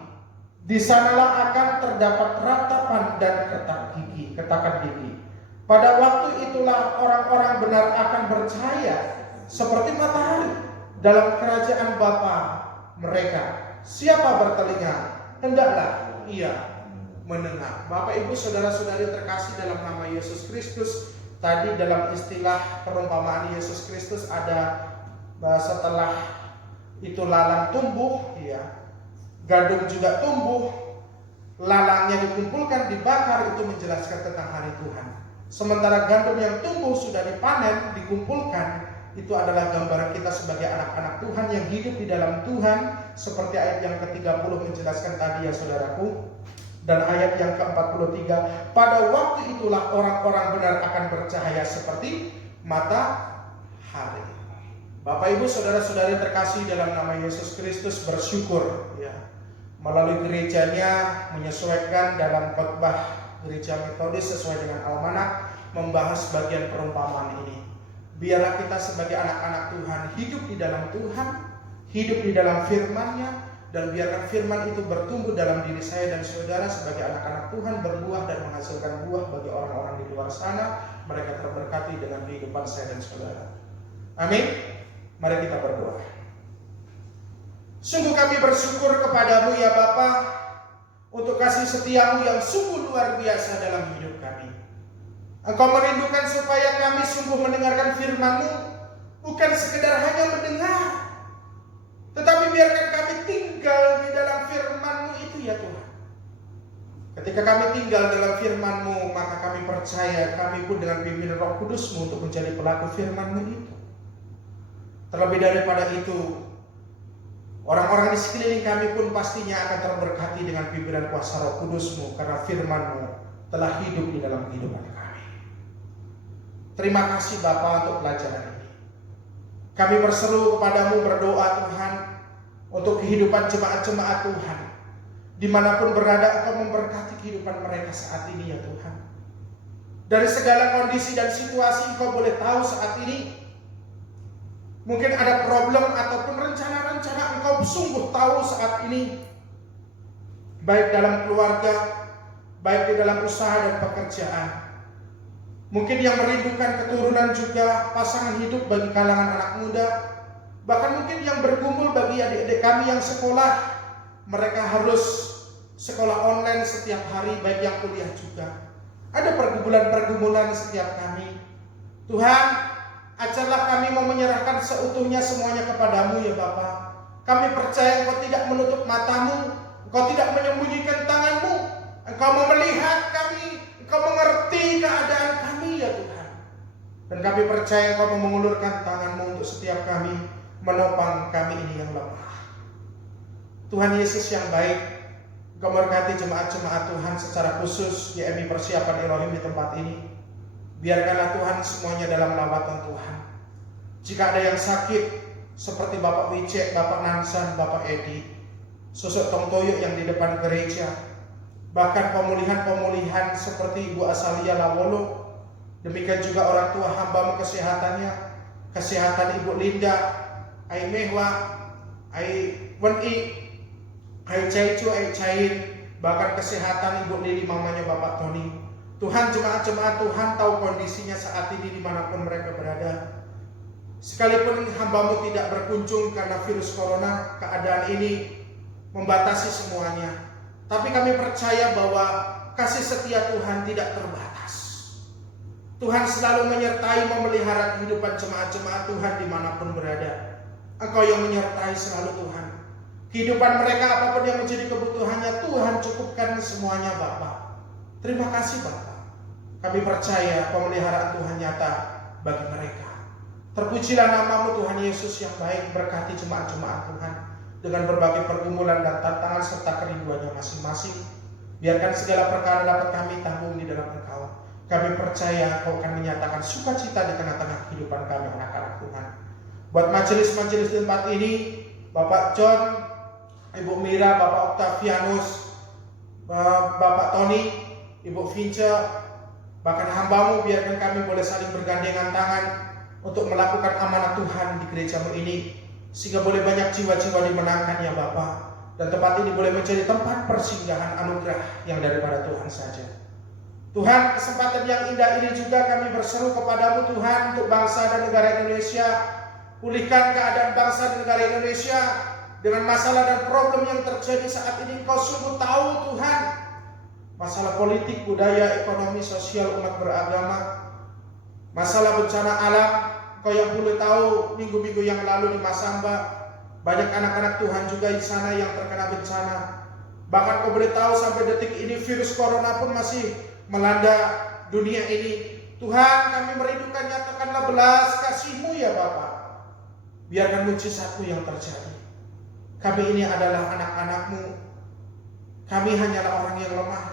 Di sanalah akan terdapat ratapan dan ketakan gigi. Pada waktu itulah orang-orang benar akan bercahaya seperti matahari dalam kerajaan Bapa mereka. Siapa bertelinga, hendaklah ia mendengar. Bapak Ibu saudara-saudari terkasih dalam nama Yesus Kristus, tadi dalam istilah perumpamaan Yesus Kristus ada setelah itu lalang tumbuh, ya, gandum juga tumbuh, lalangnya dikumpulkan, dibakar, itu menjelaskan tentang hari Tuhan. Sementara gandum yang tumbuh sudah dipanen, dikumpulkan, itu adalah gambaran kita sebagai anak-anak Tuhan yang hidup di dalam Tuhan, seperti ayat yang ke-30 menjelaskan tadi ya saudaraku. Dan ayat yang ke-43, pada waktu itulah orang-orang benar akan bercahaya seperti matahari. Bapak Ibu saudara-saudari terkasih dalam nama Yesus Kristus, bersyukur ya, melalui gerejanya menyesuaikan dalam khotbah gereja metodis sesuai dengan almanak membahas bagian perumpamaan ini. Biarlah kita sebagai anak-anak Tuhan hidup di dalam Tuhan, hidup di dalam firman-Nya, dan biarkan firman itu bertumbuh dalam diri saya dan saudara sebagai anak-anak Tuhan, berbuah dan menghasilkan buah bagi orang-orang di luar sana. Mereka terberkati dengan kehidupan saya dan saudara. Amin. Mari kita berdoa. Sungguh kami bersyukur kepadamu ya Bapa, untuk kasih setiamu yang sungguh luar biasa dalam hidup kami. Engkau merindukan supaya kami sungguh mendengarkan firman-Mu, bukan sekedar hanya mendengar, tetapi biarkan kami tinggal di dalam firman-Mu itu ya Tuhan. Ketika kami tinggal dalam firman-Mu, maka kami percaya kami pun dengan pimpinan Roh Kudus-Mu untuk menjadi pelaku firman-Mu itu. Terlebih daripada itu, orang-orang di sekeliling kami pun pastinya akan terberkati dengan pimpinan kuasa Roh Kudus-Mu, karena firman-Mu telah hidup di dalam kehidupan kami. Terima kasih Bapa untuk pelajaran ini. Kami berseru kepadamu, berdoa Tuhan, untuk kehidupan jemaat-jemaat Tuhan. Dimanapun berada, Engkau memberkati kehidupan mereka saat ini ya Tuhan. Dari segala kondisi dan situasi Engkau boleh tahu saat ini. Mungkin ada problem ataupun rencana-rencana Engkau sungguh tahu saat ini. Baik dalam keluarga, baik di dalam usaha dan pekerjaan. Mungkin yang merindukan keturunan juga pasangan hidup bagi kalangan anak muda. Bahkan mungkin yang bergumul bagi adik-adik kami yang sekolah. Mereka harus sekolah online setiap hari, baik yang kuliah juga. Ada pergumulan-pergumulan setiap kami. Tuhan, ajarlah kami mau menyerahkan seutuhnya semuanya kepadamu ya Bapa. Kami percaya Engkau tidak menutup matamu, Engkau tidak menyembunyikan tanganmu, Engkau mau melihat kami, Engkau mengerti keadaan kami ya Tuhan. Dan kami percaya Engkau mau mengulurkan tanganmu untuk setiap kami, menopang kami ini yang lemah. Tuhan Yesus yang baik, Engkau memberkati jemaat-jemaat Tuhan secara khusus GMI Persiapan Elohim di tempat ini. Biarkanlah Tuhan semuanya dalam lawatan Tuhan. Jika ada yang sakit seperti Bapak Wicek, Bapak Nansan, Bapak Edi, sosok Tong Toyo yang di depan gereja, bahkan pemulihan-pemulihan seperti Ibu Asalia Lawolo, demikian juga orang tua hambamu kesehatannya, kesehatan Ibu Linda, Ai Mehwa, Ai Weni, Ai Caicu, Ai Cair, bahkan kesehatan Ibu Lili mamanya Bapak Tony. Tuhan, jemaat-jemaat Tuhan tahu kondisinya saat ini dimanapun mereka berada. Sekalipun hambamu tidak berkunjung karena virus corona, keadaan ini membatasi semuanya. Tapi kami percaya bahwa kasih setia Tuhan tidak terbatas. Tuhan selalu menyertai memelihara kehidupan jemaat-jemaat Tuhan dimanapun berada. Engkau yang menyertai selalu Tuhan. Kehidupan mereka apapun yang menjadi kebutuhannya, Tuhan cukupkan semuanya Bapa. Terima kasih Bapa. Kami percaya pemeliharaan Tuhan nyata bagi mereka. Terpujilah namamu Tuhan Yesus yang baik, berkati jemaat-jemaat Tuhan dengan berbagai pergumulan dan tantangan serta kerinduannya masing-masing. Biarkan segala perkara dapat kami tanggung di dalam Engkau. Kami percaya Engkau akan menyatakan sukacita di tengah-tengah kehidupan kami anak-anak Tuhan. Buat majelis-majelis di tempat ini, Bapak John, Ibu Mira, Bapak Octavianus, Bapak Tony, Ibu Vince, bahkan hambamu, biarkan kami boleh saling bergandengan tangan untuk melakukan amanat Tuhan di gerejamu ini, sehingga boleh banyak jiwa-jiwa dimenangkan ya Bapa. Dan tempat ini boleh menjadi tempat persinggahan anugerah yang daripada Tuhan saja. Tuhan, kesempatan yang indah ini juga kami berseru kepadamu Tuhan untuk bangsa dan negara Indonesia. Pulihkan keadaan bangsa dan negara Indonesia dengan masalah dan problem yang terjadi saat ini. Engkau sungguh tahu Tuhan. Masalah politik, budaya, ekonomi, sosial umat beragama, masalah bencana alam. Kau yang boleh tahu minggu-minggu yang lalu di Masamba banyak anak-anak Tuhan juga di sana yang terkena bencana. Bahkan kau boleh tahu sampai detik ini virus corona pun masih melanda dunia ini. Tuhan, kami merindukan nyatakanlah belas kasih-Mu ya Bapa. Biarkan mujizat-Mu yang terjadi. Kami ini adalah anak-anak-Mu. Kami hanyalah orang yang lemah.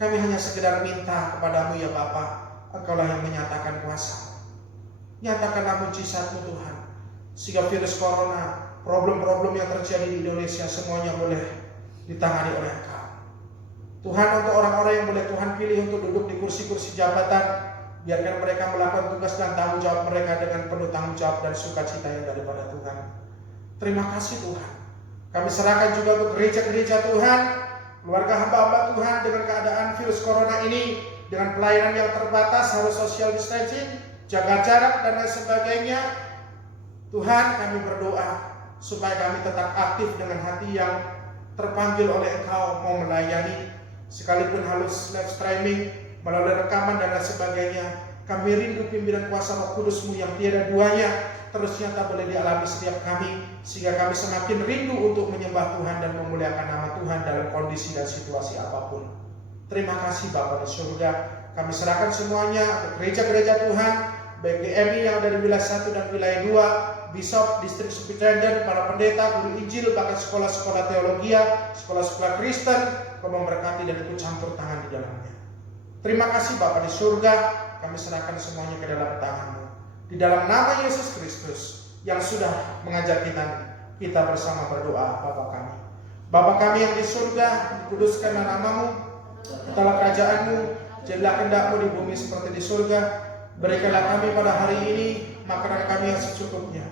Kami hanya sekedar minta kepadamu ya Bapa. Engkaulah yang menyatakan kuasa. Nyatakanlah mujizat-Mu Tuhan, sehingga virus corona, problem-problem yang terjadi di Indonesia semuanya boleh ditangani oleh Engkau. Tuhan, untuk orang-orang yang boleh Tuhan pilih untuk duduk di kursi-kursi jabatan, biarkan mereka melakukan tugas dan tanggung jawab mereka dengan penuh tanggung jawab dan sukacita yang daripada Tuhan. Terima kasih Tuhan. Kami serahkan juga untuk gereja-gereja Tuhan, keluarga hamba-hamba Tuhan dengan keadaan virus corona ini, dengan pelayanan yang terbatas, harus social distancing, jaga jarak dan lain sebagainya. Tuhan, kami berdoa supaya kami tetap aktif dengan hati yang terpanggil oleh Engkau mau melayani, sekalipun harus live streaming melalui rekaman dan lain sebagainya. Kami rindu pimpinan kuasa Roh Kudus-Mu yang tiada duanya terus nyata boleh dialami setiap kami, sehingga kami semakin rindu untuk menyembah Tuhan dan memuliakan nama Tuhan dalam kondisi dan situasi apapun. Terima kasih Bapa di surga. Kami serahkan semuanya untuk gereja-gereja Tuhan, baik GMI yang dari wilayah 1 dan wilayah 2, Bishop, Distrik Superintendent, para pendeta, guru Injil, bahkan sekolah-sekolah teologia, sekolah-sekolah Kristen. Kau memberkati dan ikut campur tangan di dalamnya. Terima kasih Bapa di surga. Kami serahkan semuanya ke dalam tangan-Mu. Di dalam nama Yesus Kristus yang sudah mengajar kita, Kita bersama berdoa. Bapa kami yang di surga, dikuduskanlah namamu, datanglah kerajaanmu, jadilah kehendak-mu di bumi seperti di surga. Berikanlah kami pada hari ini makanan kami yang secukupnya,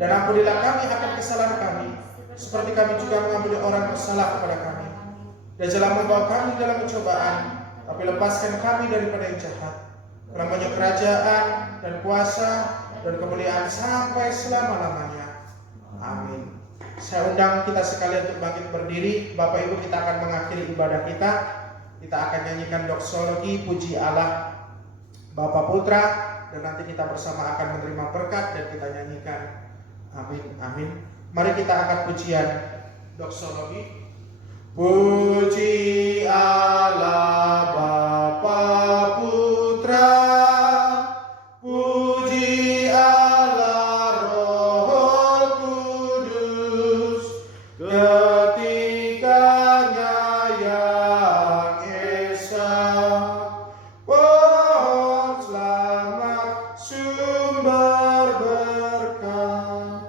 dan ampunilah kami akan kesalahan kami, seperti kami juga mengampuni orang bersalah kepada kami. Dan janganlah membawa kami dalam pencobaan, tapi lepaskan kami daripada yang jahat. Karena banyak kerajaan dan kuasa dan kemuliaan sampai selama-lamanya. Amin. Saya undang kita sekalian untuk bangkit berdiri. Bapak Ibu, kita akan mengakhiri ibadah kita. Kita akan nyanyikan doksologi puji Allah Bapa Putra, dan nanti kita bersama akan menerima berkat dan kita nyanyikan. Amin, amin. Mari kita angkat pujian doksologi. Puji Allah Bapa Putra, puji Allah Roh Kudus, ketikanya yang esa, pohon selamat sumber berkah.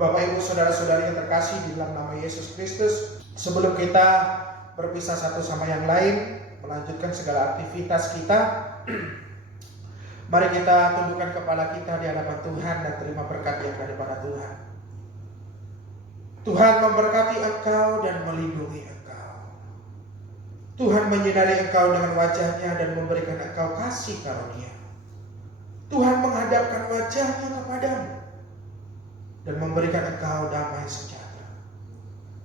Bapak Ibu saudara-saudari yang terkasih di dalam nama Yesus Kristus, sebelum kita berpisah satu sama yang lain, melanjutkan segala aktivitas kita, mari kita tundukkan kepala kita di hadapan Tuhan dan terima berkat yang daripada Tuhan. Tuhan memberkati engkau dan melindungi engkau. Tuhan menyinari engkau dengan wajahnya dan memberikan engkau kasih karunia. Tuhan menghadapkan wajahnya kepadamu dan memberikan engkau damai sejahtera.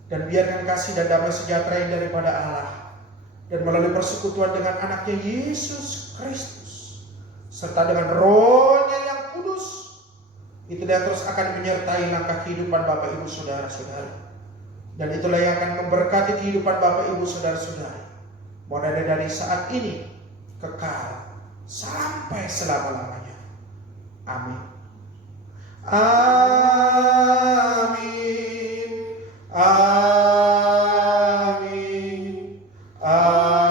Dan biarkan kasih dan damai sejahtera yang daripada Allah dan melalui persekutuan dengan anaknya Yesus Kristus serta dengan Roh-Nya yang kudus, itu yang terus akan menyertai langkah kehidupan Bapak Ibu saudara-saudari. Dan itulah yang akan memberkati kehidupan Bapak Ibu saudara-saudari, mulai dari saat ini kekal sampai selama-lamanya. Amin. Amin. Amin. Amin.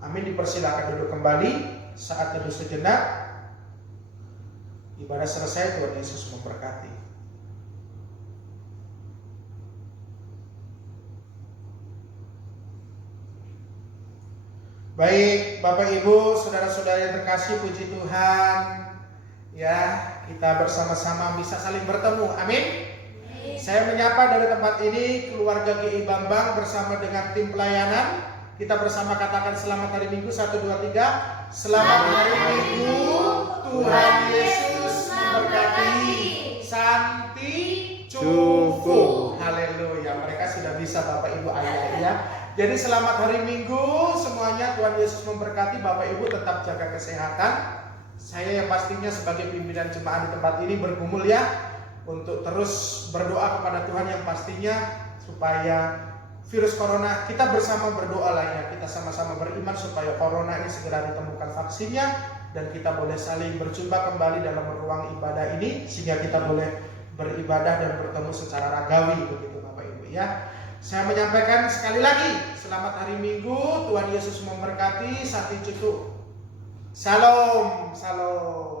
Amin. Dipersilakan duduk kembali. Saat teduh sejenak. Ibadah selesai, Tuhan Yesus memberkati. Baik, Bapak Ibu, saudara-saudara yang terkasih, puji Tuhan. Ya, kita bersama-sama bisa saling bertemu. Amin. Saya menyapa dari tempat ini keluarga GI Bambang bersama dengan tim pelayanan. Kita bersama katakan selamat hari Minggu. 1, 2, 3. Selamat hari Minggu. Tuhan Yesus memberkati. Santi Cufu. Haleluya. Mereka sudah bisa Bapak Ibu ayah ya. Jadi selamat hari Minggu semuanya, Tuhan Yesus memberkati. Bapak Ibu tetap jaga kesehatan. Saya yang pastinya sebagai pimpinan jemaat di tempat ini bergumul ya, untuk terus berdoa kepada Tuhan yang pastinya supaya virus corona, kita bersama berdoa lah ya, kita sama-sama beriman supaya corona ini segera ditemukan vaksinnya dan kita boleh saling berjumpa kembali dalam ruang ibadah ini sehingga kita boleh beribadah dan bertemu secara ragawi begitu Bapak Ibu ya. Saya menyampaikan sekali lagi, selamat hari Minggu, Tuhan Yesus memberkati, Santi Cucu. Salam, salam.